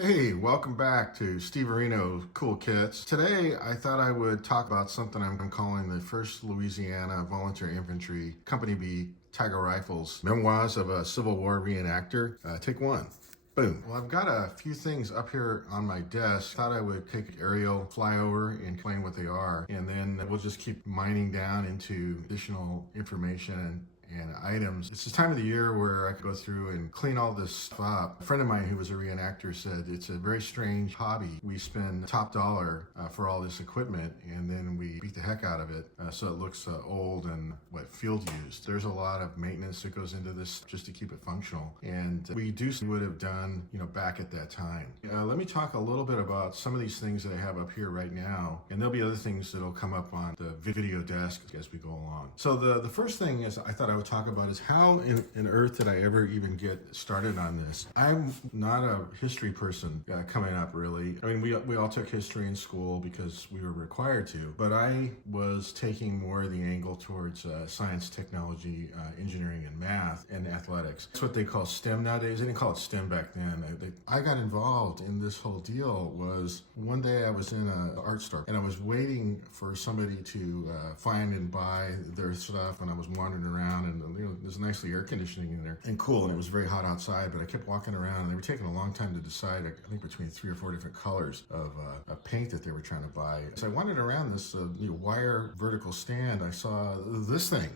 Hey, welcome back to Steve Areno Cool Kits. Today, I thought I would talk about something I'm calling the First Louisiana Volunteer Infantry Company B Tiger Rifles Memoirs of a Civil War Reenactor. Take one. Boom. Well, I've got a few things up here on my desk. Thought I would take an aerial flyover and explain what they are, and then we'll just keep mining down into additional information and items. It's this time of the year where I could go through and clean all this stuff up. A friend of mine who was a reenactor said it's a very strange hobby. We spend top dollar for all this equipment, and then we beat the heck out of it so it looks old and field used. There's a lot of maintenance that goes into this just to keep it functional, and we do would have done back at that time. Let me talk a little bit about some of these things that I have up here right now, and there'll be other things that'll come up on the video desk as we go along. So the first thing is I thought I would talk about is how in earth did I ever even get started on this. I'm not a history person coming up, really. I mean, we all took history in school because we were required to, but I was taking more of the angle towards science, technology, engineering, and math, and athletics. That's what they call STEM nowadays. They didn't call it STEM back then. I got involved in this whole deal was one day I was in an art store, and I was waiting for somebody to find and buy their stuff, and I was wandering around, and there's nicely air conditioning in there and cool, and it was very hot outside, but I kept walking around, and they were taking a long time to decide, I think between 3 or 4 different colors of paint that they were trying to buy. So I wandered around this wire vertical stand. I saw this thing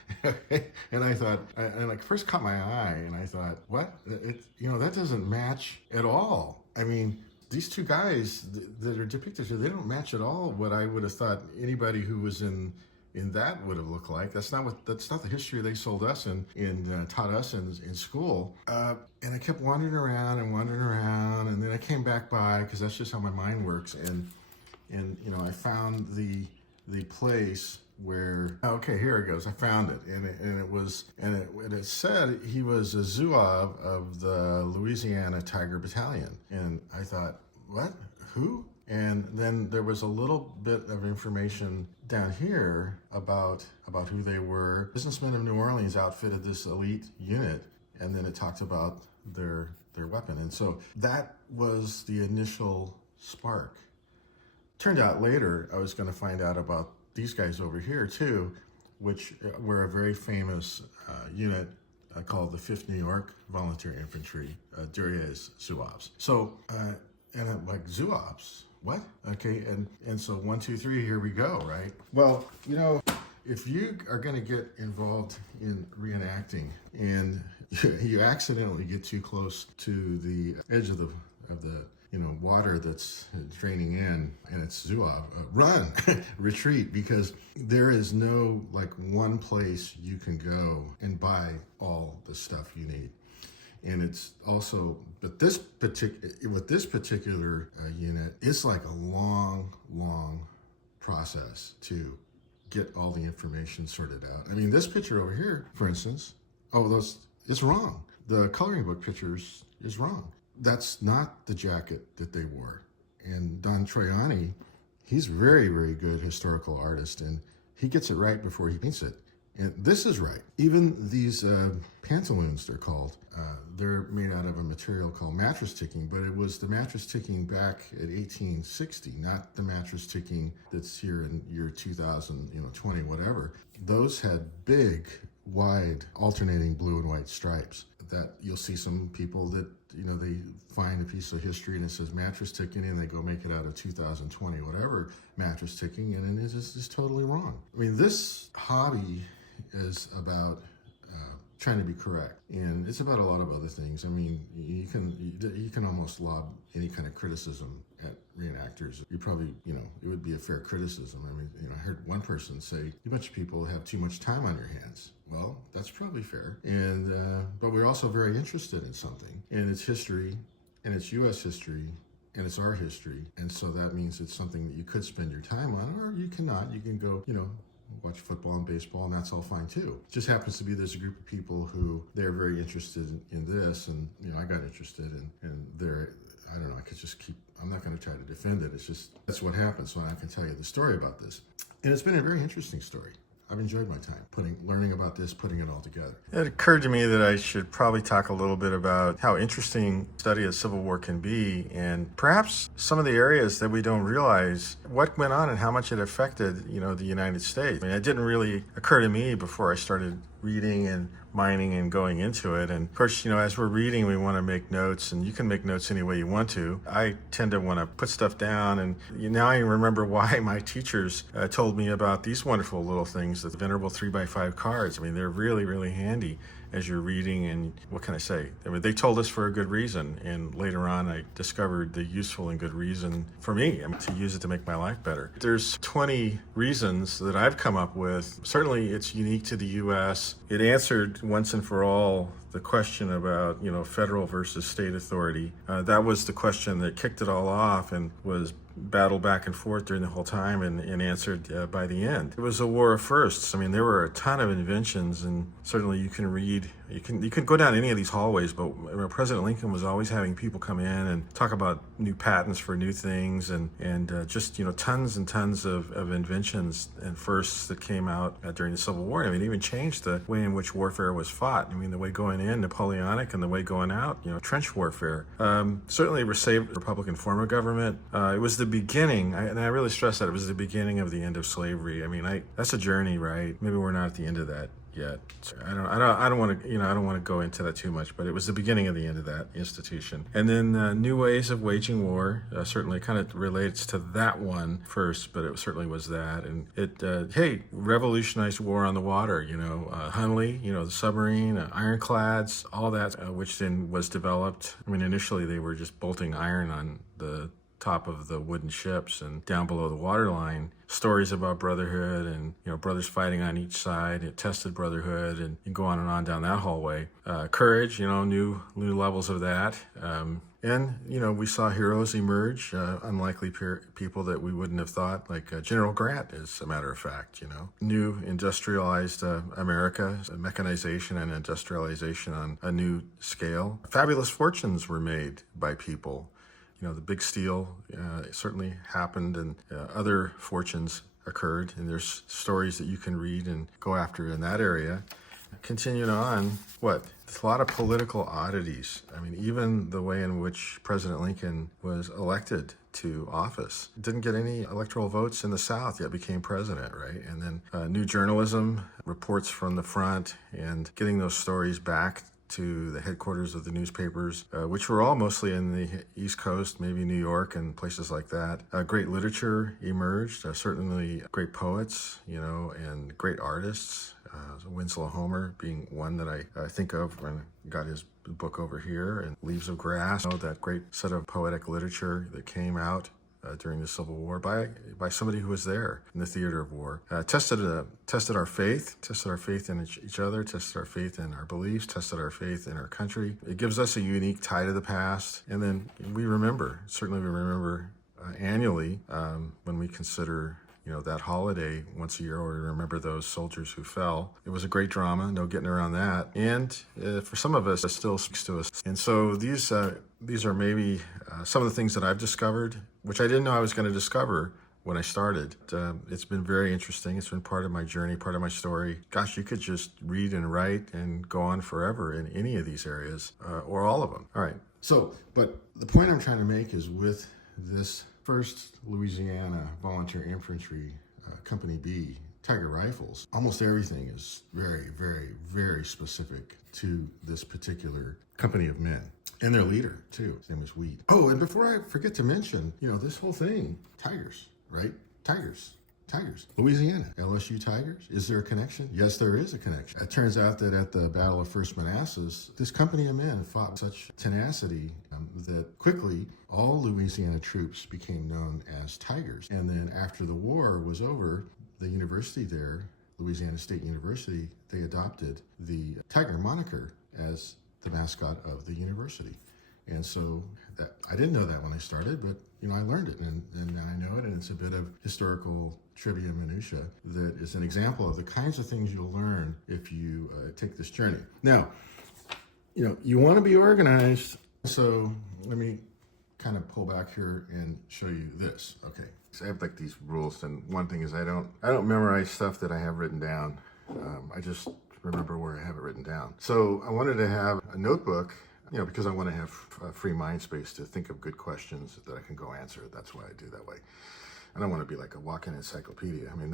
and I thought, and it first caught my eye, and I thought, what? That doesn't match at all. I mean, these two guys that are depicted here, they don't match at all what I would have thought anybody who was in that would have looked like. That's not the history they sold us and taught us in school. And I kept wandering around, and then I came back by, because that's just how my mind works. And I found the place where, okay, here it goes. I found it, and it said he was a Zouave of the Louisiana Tiger Battalion. And I thought, what? Who? And then there was a little bit of information down here about who they were. Businessmen of New Orleans outfitted this elite unit, and then it talked about their weapon. And so that was the initial spark. Turned out later I was going to find out about these guys over here too, which were a very famous unit called the 5th New York Volunteer Infantry, Duryea's Zouaves. So, and I'm like, Zouaves? What? Okay, and so 1, 2, 3, here we go, right? Well, if you are going to get involved in reenacting and you accidentally get too close to the edge of the water that's draining in, and it's Zouave, run, retreat, because there is no one place you can go and buy all the stuff you need. And it's also, but with this particular unit, it's like a long process to get all the information sorted out. I mean, this picture over here, for instance, it's wrong. The coloring book pictures is wrong. That's not the jacket that they wore. And Don Troiani, he's very, very good historical artist, and he gets it right before he paints it. And this is right. Even these pantaloons, they're called, they're made out of a material called mattress ticking, but it was the mattress ticking back at 1860, not the mattress ticking that's here in year 2020, whatever. Those had big, wide, alternating blue and white stripes that you'll see some people that, they find a piece of history and it says mattress ticking, and they go make it out of 2020, whatever mattress ticking, and it is just totally wrong. I mean, this hobby is about trying to be correct, and it's about a lot of other things. I mean, you can almost lob any kind of criticism at reenactors. You probably, it would be a fair criticism. I mean, I heard one person say, "You bunch of people have too much time on your hands." Well, that's probably fair, and but we're also very interested in something, and it's history, and it's U.S. history, and it's our history, and so that means it's something that you could spend your time on, or you cannot. You can go, watch football and baseball, and that's all fine too. It just happens to be there's a group of people who they're very interested in this, and I got interested in their, I don't know, I could just keep, I'm not going to try to defend it. It's just, that's what happens when I can tell you the story about this. And it's been a very interesting story. I've enjoyed my time learning about this, putting it all together. It occurred to me that I should probably talk a little bit about how interesting study of Civil War can be, and perhaps some of the areas that we don't realize what went on and how much it affected, the United States. I mean, it didn't really occur to me before I started reading and mining and going into it. And of course, as we're reading, we want to make notes, and you can make notes any way you want to. I tend to want to put stuff down, and now I remember why my teachers told me about these wonderful little things, the venerable 3x5 cards. I mean, they're really, really handy as you're reading, and what can I say? I mean, they told us for a good reason, and later on I discovered the useful and good reason for me to use it to make my life better. There's 20 reasons that I've come up with. Certainly it's unique to the U.S. It answered once and for all the question about, federal versus state authority. That was the question that kicked it all off and was battled back and forth during the whole time and answered by the end. It was a war of firsts. I mean, there were a ton of inventions, and certainly you can read, you can go down any of these hallways, but President Lincoln was always having people come in and talk about new patents for new things and just, tons and tons of inventions and firsts that came out during the Civil War. I mean, it even changed the way in which warfare was fought. I mean, the way going in, Napoleonic, and the way going out, trench warfare. Certainly it saved the Republican form of government. It was the beginning, and I really stress that it was the beginning of the end of slavery. I mean, that's a journey, right? Maybe we're not at the end of that yet. So I don't want to go into that too much, but it was the beginning of the end of that institution. And then new ways of waging war certainly kind of relates to that one first, but it certainly was that. And it revolutionized war on the water. Hunley, the submarine, ironclads, all that, which then was developed. I mean, initially they were just bolting iron on the top of the wooden ships and down below the waterline. Stories about brotherhood and brothers fighting on each side. It tested brotherhood, and you go on and on down that hallway. Courage, new levels of that. And we saw heroes emerge, unlikely people that we wouldn't have thought, like General Grant, as a matter of fact. New industrialized America, mechanization and industrialization on a new scale. Fabulous fortunes were made by people. The big steal certainly happened, and other fortunes occurred, and there's stories that you can read and go after in that area. Continuing on, there's a lot of political oddities. I mean, even the way in which President Lincoln was elected to office. Didn't get any electoral votes in the South, yet became president, right? And then new journalism, reports from the front, and getting those stories back to the headquarters of the newspapers, which were all mostly in the East Coast, maybe New York and places like that. Great literature emerged, certainly great poets, and great artists. Winslow Homer being one that I think of when I got his book over here, and Leaves of Grass, that great set of poetic literature that came out during the Civil War by somebody who was there in the theater of war. Tested our faith in each other, tested our faith in our beliefs, tested our faith in our country. It gives us a unique tie to the past, and then we remember annually when we consider that holiday once a year where we remember those soldiers who fell. It was a great drama, no getting around that. And for some of us, it still speaks to us. And so these are maybe some of the things that I've discovered, which I didn't know I was going to discover when I started. It's been very interesting. It's been part of my journey, part of my story. Gosh, you could just read and write and go on forever in any of these areas, or all of them. All right. But the point I'm trying to make is with this 1st Louisiana Volunteer Infantry, Company B, Tiger Rifles, almost everything is very, very, very specific to this particular company of men. And their leader, too. His name is Weed. Oh, and before I forget to mention, this whole thing, Tigers, right? Tigers. Louisiana, LSU Tigers. Is there a connection? Yes, there is a connection. It turns out that at the Battle of First Manassas, this company of men fought with such tenacity that quickly all Louisiana troops became known as Tigers. And then after the war was over, the university there, Louisiana State University, they adopted the Tiger moniker as the mascot of the university. And so I didn't know that when I started, but I learned it, and now I know it, and it's a bit of historical trivia minutia that is an example of the kinds of things you'll learn if you take this journey. Now, you want to be organized, so let me kind of pull back here and show you this. Okay. So I have like these rules, and one thing is I don't memorize stuff that I have written down. I just remember where I have it written down. So I wanted to have a notebook, because I want to have a free mind space to think of good questions that I can go answer. That's why I do that way. I don't want to be like a walking encyclopedia. I mean,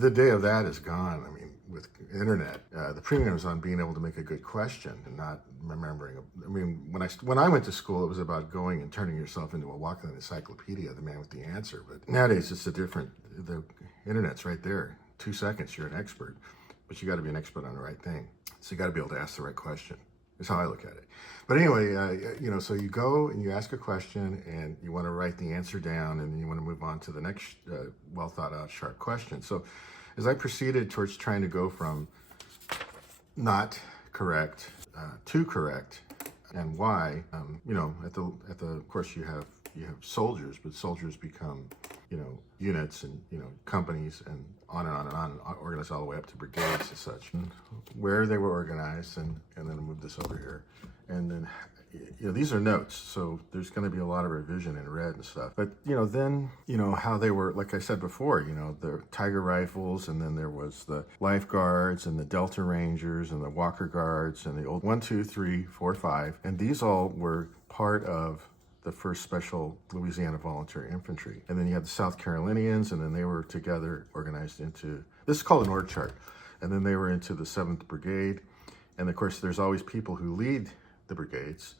the day of that is gone. I mean, with internet, the premium is on being able to make a good question and not remembering. I mean, when I went to school, it was about going and turning yourself into a walking encyclopedia, the man with the answer. But nowadays, it's the internet's right there. 2 seconds, you're an expert. But you got to be an expert on the right thing. So you got to be able to ask the right question. Is how I look at it. But anyway, so you go and you ask a question and you want to write the answer down, and then you want to move on to the next well thought out, sharp question. So as I proceeded towards trying to go from not correct to correct, and why, at the of course you have soldiers, but soldiers become units and companies and on and on and on, organized all the way up to brigades and such. And where they were organized, and then I'll move this over here, and then these are notes, so there's going to be a lot of revision in red and stuff. But then how they were, like I said before, the Tiger Rifles, and then there was the Life Guards and the Delta Rangers and the Walker Guards and the old 1, 2, 3, 4, 5, and these all were part of the 1st Special Louisiana Volunteer Infantry. And then you had the South Carolinians, and then they were together organized into, this is called an org chart, and then they were into the 7th Brigade. And of course, there's always people who lead the brigades,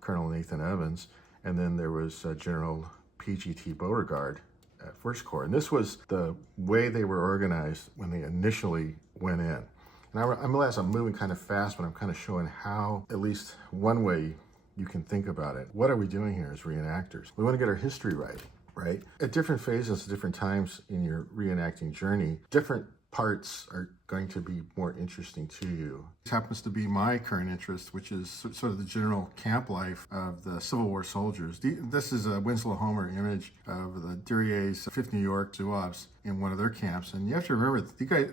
Colonel Nathan Evans, and then there was General P.G.T. Beauregard at 1st Corps. And this was the way they were organized when they initially went in. And I realize I'm moving kind of fast, but I'm kind of showing how, at least one way you can think about it. What are we doing here as reenactors? We want to get our history right? At different phases, different times in your reenacting journey, different parts are going to be more interesting to you. This happens to be my current interest, which is sort of the general camp life of the Civil War soldiers. This is a Winslow Homer image of the Duryea 5th New York Zouaves in one of their camps. And you have to remember,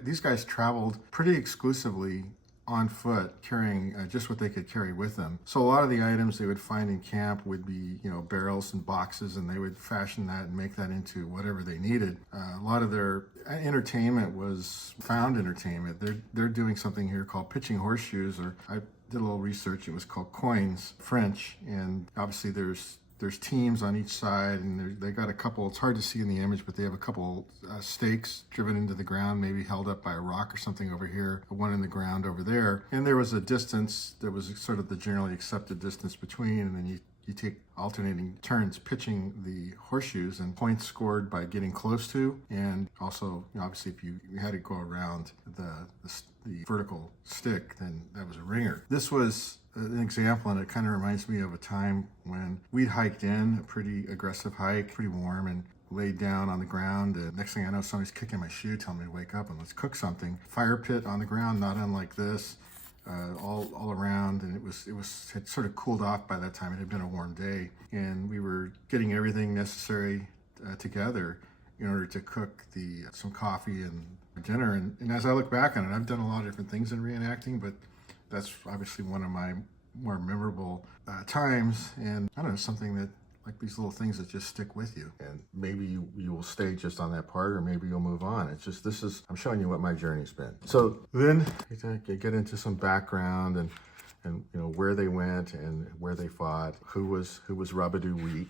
these guys traveled pretty exclusively on foot, carrying just what they could carry with them. So a lot of the items they would find in camp would be, barrels and boxes, and they would fashion that and make that into whatever they needed. A lot of their entertainment was found entertainment. They're doing something here called pitching horseshoes, or I did a little research. It was called coins, French, and obviously there's teams on each side, and they got a couple, it's hard to see in the image, but they have a couple stakes driven into the ground, maybe held up by a rock or something over here, one in the ground over there. And there was a distance, there was sort of the generally accepted distance between, and then you take alternating turns pitching the horseshoes, and points scored by getting close to, and also obviously if you had to go around the vertical stick, then that was a ringer. This was an example, and it kind of reminds me of a time when we'd hiked in a pretty aggressive hike, pretty warm, and laid down on the ground. And next thing I know, somebody's kicking my shoe, telling me to wake up and let's cook something. Fire pit on the ground, not unlike this, all around, and it had sort of cooled off by that time. It had been a warm day, and we were getting everything necessary together in order to cook some coffee and dinner. And as I look back on it, I've done a lot of different things in reenacting, but that's obviously one of my more memorable times. And I don't know, something that, like these little things that just stick with you. And maybe you will stay just on that part, or maybe you'll move on. It's just, I'm showing you what my journey's been. So then you get into some background and where they went and where they fought, who was Rabadoo Wheat.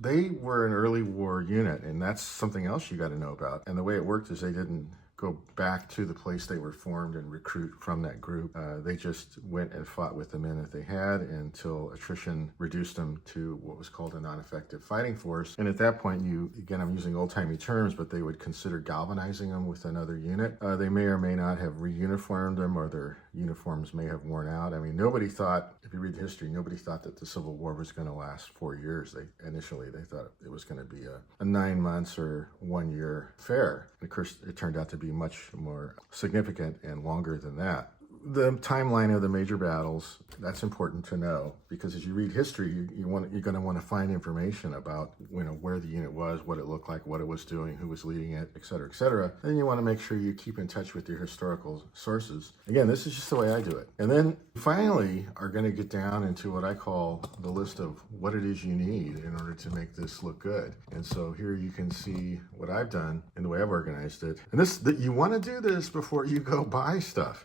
They were an early war unit, and that's something else you got to know about. And the way it worked is they didn't go back to the place they were formed and recruit from that group. They just went and fought with the men that they had until attrition reduced them to what was called a non-effective fighting force. And at that point, again, I'm using old-timey terms, but they would consider galvanizing them with another unit. They may or may not have reuniformed them, or their uniforms may have worn out. I mean, nobody thought, if you read history, nobody thought that the Civil War was going to last 4 years. Initially, they thought it was going to be a 9 months or 1 year affair. And of course, it turned out to be much more significant and longer than that. the timeline of the major battles, that's important to know, because as you read history, you're going to want to find information about where the unit was, what it looked like, what it was doing, who was leading it, et cetera, et cetera. Then you want to make sure you keep in touch with your historical sources. Again, this is just the way I do it. And then finally are going to get down into what I call the list of what it is you need in order to make this look good. And so here you can see what I've done and the way I've organized it. And you want to do this before you go buy stuff.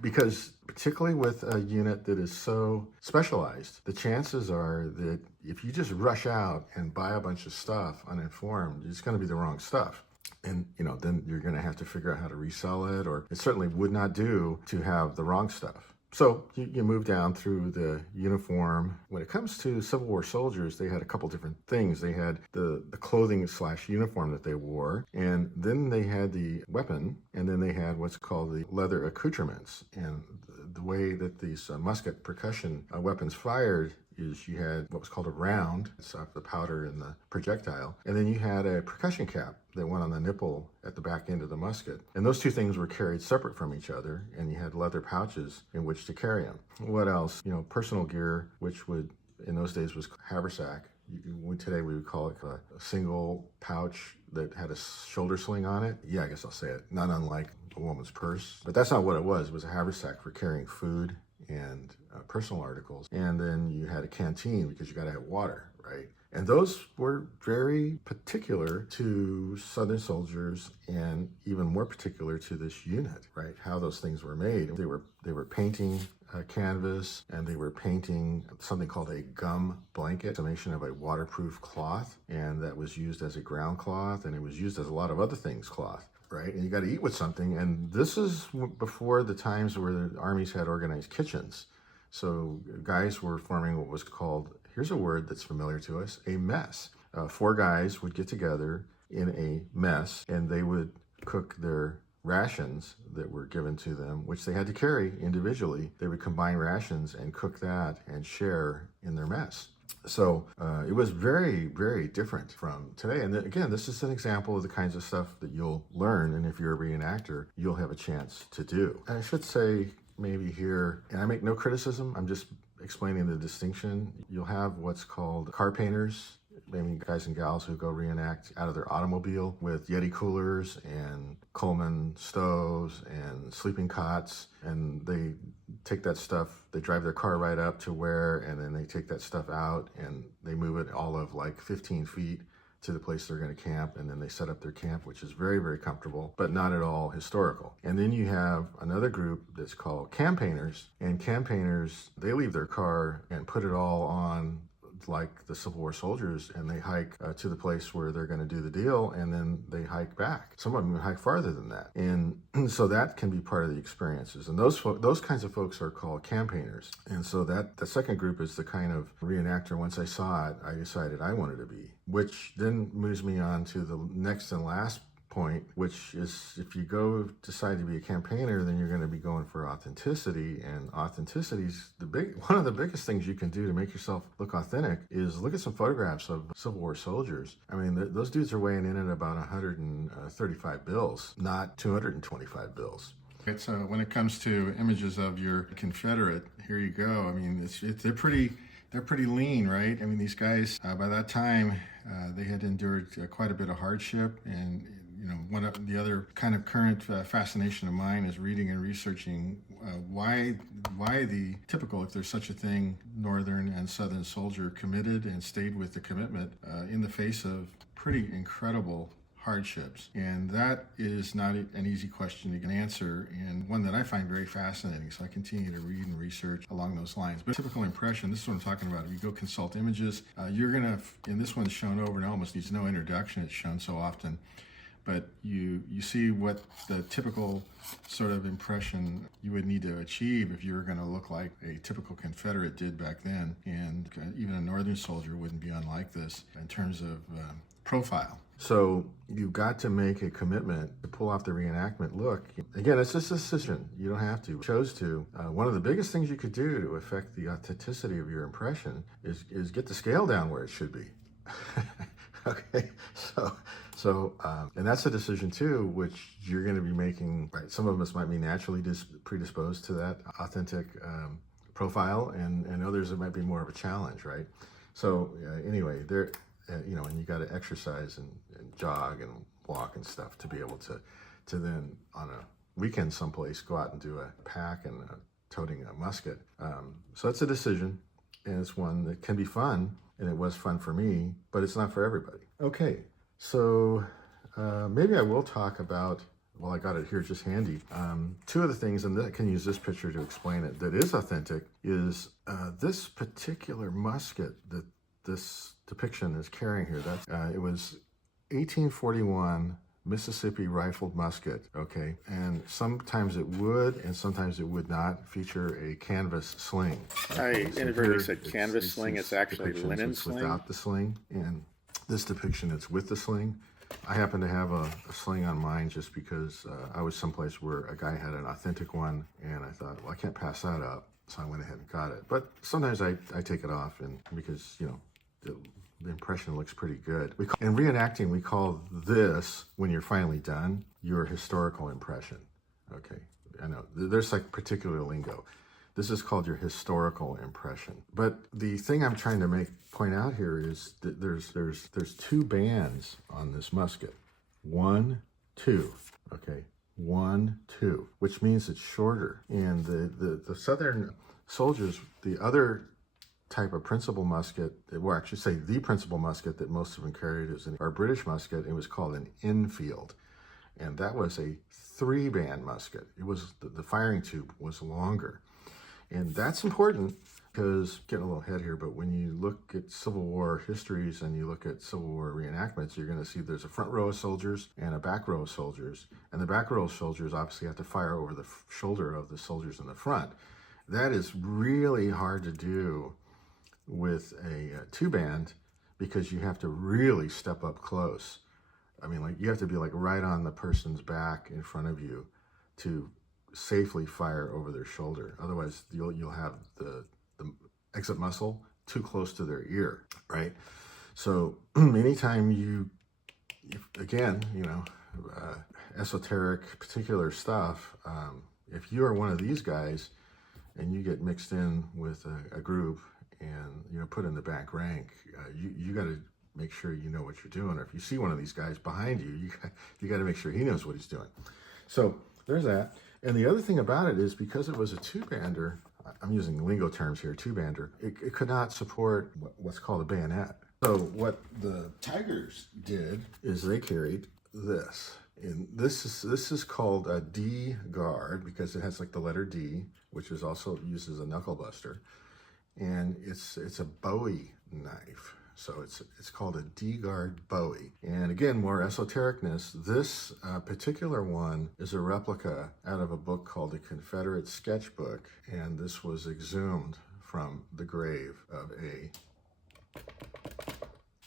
Because particularly with a unit that is so specialized, the chances are that if you just rush out and buy a bunch of stuff uninformed, it's going to be the wrong stuff. And, then you're going to have to figure out how to resell it, or it certainly would not do to have the wrong stuff. So you move down through the uniform. When it comes to Civil War soldiers, they had a couple different things. They had the clothing / uniform that they wore, and then they had the weapon, and then they had what's called the leather accoutrements. And the way that these musket percussion weapons fired is you had what was called a round, it's the powder and the projectile, and then you had a percussion cap that went on the nipple at the back end of the musket. And those two things were carried separate from each other, and you had leather pouches in which to carry them. What else? Personal gear, which in those days was haversack. Today we would call it a single pouch that had a shoulder sling on it. Yeah, I guess I'll say it. Not unlike a woman's purse. But that's not what it was. It was a haversack for carrying food and personal articles. And then you had a canteen because you got to have water, right? And those were very particular to Southern soldiers, and even more particular to this unit, right? How those things were made. They were painting canvas, and they were painting something called a gum blanket, summation of a waterproof cloth, and that was used as a ground cloth, and it was used as a lot of other things cloth. Right? And you got to eat with something. And this is before the times where the armies had organized kitchens. So guys were forming what was called, here's a word that's familiar to us, a mess. 4 guys would get together in a mess, and they would cook their rations that were given to them, which they had to carry individually. They would combine rations and cook that and share in their mess. So it was very, very different from today. And again, this is an example of the kinds of stuff that you'll learn, and if you're a reenactor, you'll have a chance to do. I should say maybe here, and I make no criticism, I'm just explaining the distinction. You'll have what's called car painters, maybe guys and gals who go reenact out of their automobile with Yeti coolers and Coleman stoves and sleeping cots, and they take that stuff, they drive their car right up to where, and then they take that stuff out and they move it all of like 15 feet to the place they're going to camp, and then they set up their camp, which is very, very comfortable, but not at all historical. And then you have another group that's called campaigners, and campaigners, they leave their car and put it all on like the Civil War soldiers, and they hike to the place where they're going to do the deal, and then they hike back. Some of them hike farther than that, and so that can be part of the experiences. And those kinds of folks are called campaigners. And so that the second group is the kind of reenactor. Once I saw it, I decided I wanted to be, which then moves me on to the next and last point, which is if you decide to be a campaigner, then you're going to be going for authenticity. And authenticity is one of the biggest things you can do to make yourself look authentic is look at some photographs of Civil War soldiers. I mean, those dudes are weighing in at about 135 bills, not 225 bills. So when it comes to images of your Confederate, here you go. I mean, they're pretty lean, right? I mean, these guys, by that time, they had endured quite a bit of hardship. And one of the other kind of current fascination of mine is reading and researching why the typical, if there's such a thing, Northern and Southern soldier committed and stayed with the commitment in the face of pretty incredible hardships. And that is not an easy question to answer, and one that I find very fascinating. So I continue to read and research along those lines. But typical impression, this is what I'm talking about. If you go consult images, you're going to, and this one's shown over and almost needs no introduction. It's shown so often. But you see what the typical sort of impression you would need to achieve if you were going to look like a typical Confederate did back then. And even a Northern soldier wouldn't be unlike this in terms of profile. So you've got to make a commitment to pull off the reenactment look. Again, it's just a decision. You don't have to. Chose to. One of the biggest things you could do to affect the authenticity of your impression is get the scale down where it should be. Okay, so And that's a decision too, which you're going to be making, right? Some of us might be naturally predisposed to that authentic profile, and others it might be more of a challenge, right? So anyway, there, and you got to exercise and jog and walk and stuff to be able to then on a weekend someplace go out and do a pack and toting a musket. So it's a decision, and it's one that can be fun, and it was fun for me, but it's not for everybody. Okay, so maybe I will talk about, well, I got it here just handy. Two of the things, and I can use this picture to explain it, that is authentic is this particular musket that this depiction is carrying here. It was 1841 Mississippi rifled musket, okay? And sometimes it would and sometimes it would not feature a canvas sling. I inadvertently said canvas sling. It's actually linen sling. Without the sling, and this depiction, it's with the sling. I happen to have a sling on mine just because I was someplace where a guy had an authentic one, and I thought, well, I can't pass that up, so I went ahead and got it. But sometimes I take it off, and because, the impression looks pretty good. In reenacting, we call this, when you're finally done, your historical impression. Okay, I know, there's like particular lingo. This is called your historical impression. But the thing I'm trying to point out here is that there's two bands on this musket. 1, 2, okay? 1, 2, which means it's shorter. And the Southern soldiers, the other type of principal musket, well, actually say the principal musket that most of them carried is our British musket. It was called an Enfield, and that was a 3-band musket. It was the firing tube was longer, and that's important because, getting a little ahead here, but when you look at Civil War histories and you look at Civil War reenactments, you're going to see there's a front row of soldiers and a back row of soldiers, and the back row of soldiers obviously have to fire over the shoulder of the soldiers in the front. That is really hard to do with a 2-band because you have to really step up close. I mean, like, you have to be like right on the person's back in front of you to safely fire over their shoulder. Otherwise, you'll have the exit muscle too close to their ear, right? So anytime again, esoteric particular stuff, if you are one of these guys and you get mixed in with a group and put in the back rank, you got to make sure you know what you're doing. Or if you see one of these guys behind you, you got to make sure he knows what he's doing. So there's that. And the other thing about it is, because it was a 2-bander, I'm using lingo terms here, 2-bander, it could not support what's called a bayonet. So what the Tigers did is they carried this. And this is called a D guard because it has like the letter D, which is also used as a knuckle buster. And it's a Bowie knife, so it's called a D-guard Bowie. And again, more esotericness. This particular one is a replica out of a book called the Confederate Sketchbook, and this was exhumed from the grave of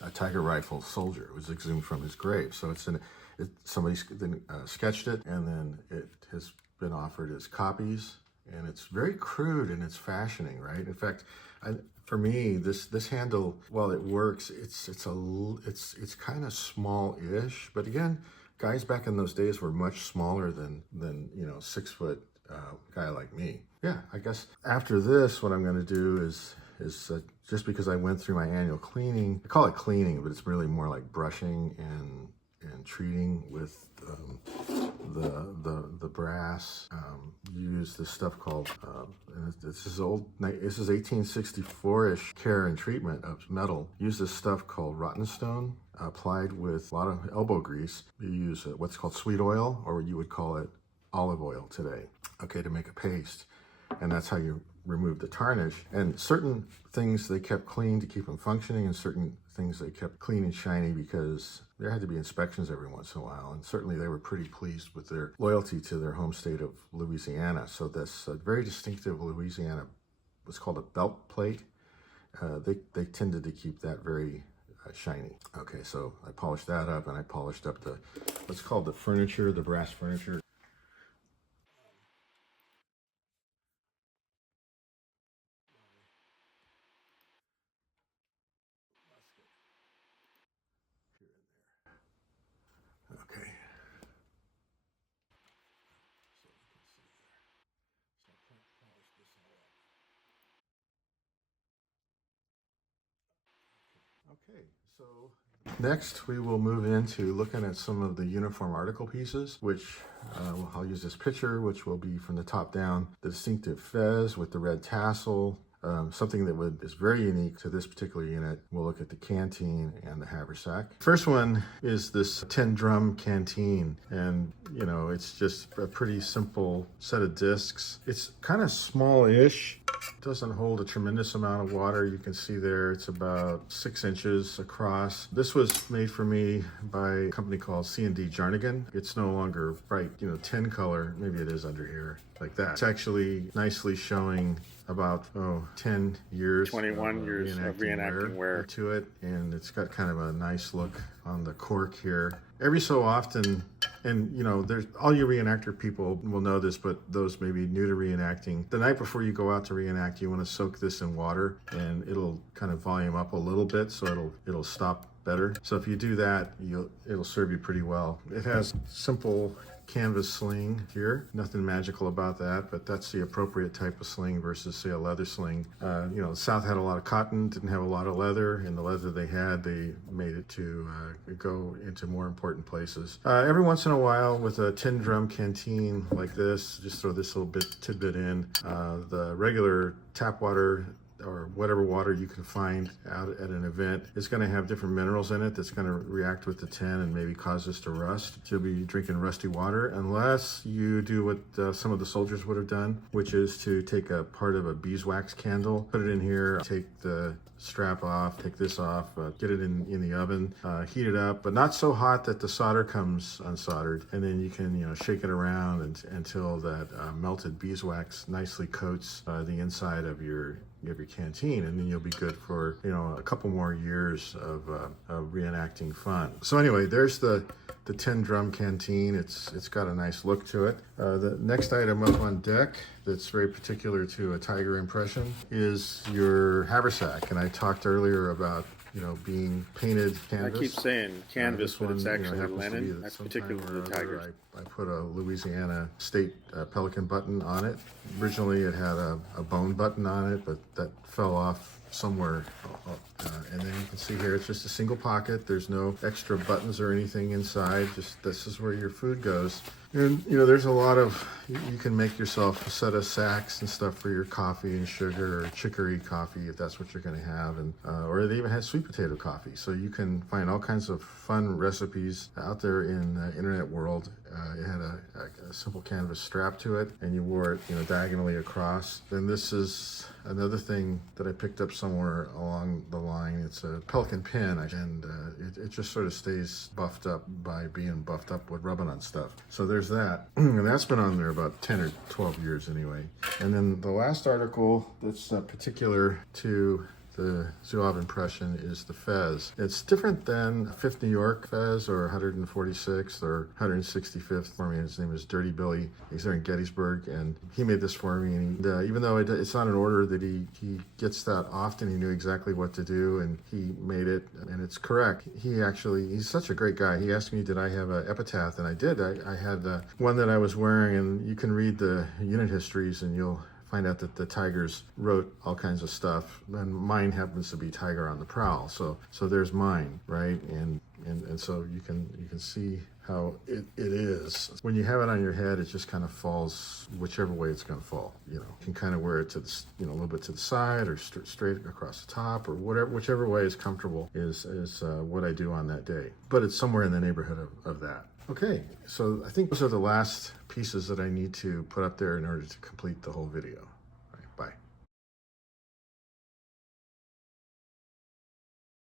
a Tiger Rifle soldier. It was exhumed from his grave, so somebody sketched it, and then it has been offered as copies. And it's very crude in its fashioning, right? In fact, for me, this handle, while it works, it's kind of small-ish. But again, guys back in those days were much smaller than 6-foot guy like me. Yeah, I guess after this, what I'm going to do is just because I went through my annual cleaning, I call it cleaning, but it's really more like brushing and treating with the brass. Use this stuff called this is 1864-ish care and treatment of metal. Use this stuff called Rottenstone, applied with a lot of elbow grease. You use what's called sweet oil, or you would call it olive oil today, okay, to make a paste. And that's how you remove the tarnish. And certain things they kept clean to keep them functioning, and certain things they kept clean and shiny because there had to be inspections every once in a while. And certainly they were pretty pleased with their loyalty to their home state of Louisiana. So this very distinctive Louisiana was called a belt plate. They tended to keep that very shiny. Okay, so I polished that up, and I polished up what's called the furniture, the brass furniture. Okay, so next we will move into looking at some of the uniform article pieces, which I'll use this picture, which will be from the top down, the distinctive fez with the red tassel. Something that is very unique to this particular unit. We'll look at the canteen and the haversack. First one is this 10 drum canteen, and it's just a pretty simple set of discs. It's kind of small-ish. It doesn't hold a tremendous amount of water. You can see there it's about 6 inches across. This was made for me by a company called C&D Jarnigan. It's no longer bright, 10 color. Maybe it is under here, like that. It's actually nicely showing about 10 years 21 years of reenacting wear to it, and it's got kind of a nice look on the cork here. Every so often, and there's all you reenactor people will know this, but those maybe new to reenacting, the night before you go out to reenact, you want to soak this in water, and it'll kind of volume up a little bit, so it'll stop better. So if you do that, it'll serve you pretty well. It has simple canvas sling here. Nothing magical about that, but that's the appropriate type of sling versus, say, a leather sling. The South had a lot of cotton, didn't have a lot of leather, and the leather they had, they made it to go into more important places. Every once in a while, with a 10 drum canteen like this, just throw this little tidbit in. The regular tap water or whatever water you can find out at an event is going to have different minerals in it that's going to react with the tin and maybe cause this to rust. You'll be drinking rusty water unless you do what some of the soldiers would have done, which is to take a part of a beeswax candle, put it in here, take the strap off, take this off, get it in the oven, heat it up, but not so hot that the solder comes unsoldered, and then you can shake it around until that melted beeswax nicely coats the inside of your canteen, and then you'll be good for a couple more years of reenacting fun. So anyway, there's the 10 drum canteen. It's got a nice look to it. The next item up on deck that's very particular to a Tiger impression is your haversack, and I talked earlier about being painted canvas. I keep saying canvas, but it's actually happens to be linen. That's particular to the Tigers. I put a Louisiana State Pelican button on it. Originally it had a bone button on it, but that fell off somewhere. And then you can see here, it's just a single pocket. There's no extra buttons or anything inside. Just this is where your food goes. And there's a lot of, you can make yourself a set of sacks and stuff for your coffee and sugar, or chicory coffee if that's what you're going to have, and or they even had sweet potato coffee. So you can find all kinds of fun recipes out there in the internet world. It had a simple canvas strap to it, and you wore it diagonally across. Then this is another thing that I picked up somewhere along the line. It's a Pelican pin, and it just sort of stays buffed up by being buffed up with rubbing on stuff. So there's that, and that's been on there about 10 or 12 years anyway. And then the last article that's particular to the Zouave impression is the fez. It's different than 5th New York fez or 146th or 165th for me. His name is Dirty Billy. He's there in Gettysburg, and he made this for me. And even though it's not an order that he gets that often, he knew exactly what to do, and he made it, and it's correct. He's such a great guy. He asked me, did I have an epitaph? And I did. I had one that I was wearing, and you can read the unit histories, and you'll find out that the Tigers wrote all kinds of stuff, and mine happens to be Tiger on the Prowl. So there's mine, right? And so you can see how it is. When you have it on your head, it just kind of falls whichever way it's going to fall. You can kind of wear it to the a little bit to the side or straight across the top, or whichever way is comfortable is what I do on that day. But it's somewhere in the neighborhood of that. Okay, so I think those are the last pieces that I need to put up there in order to complete the whole video.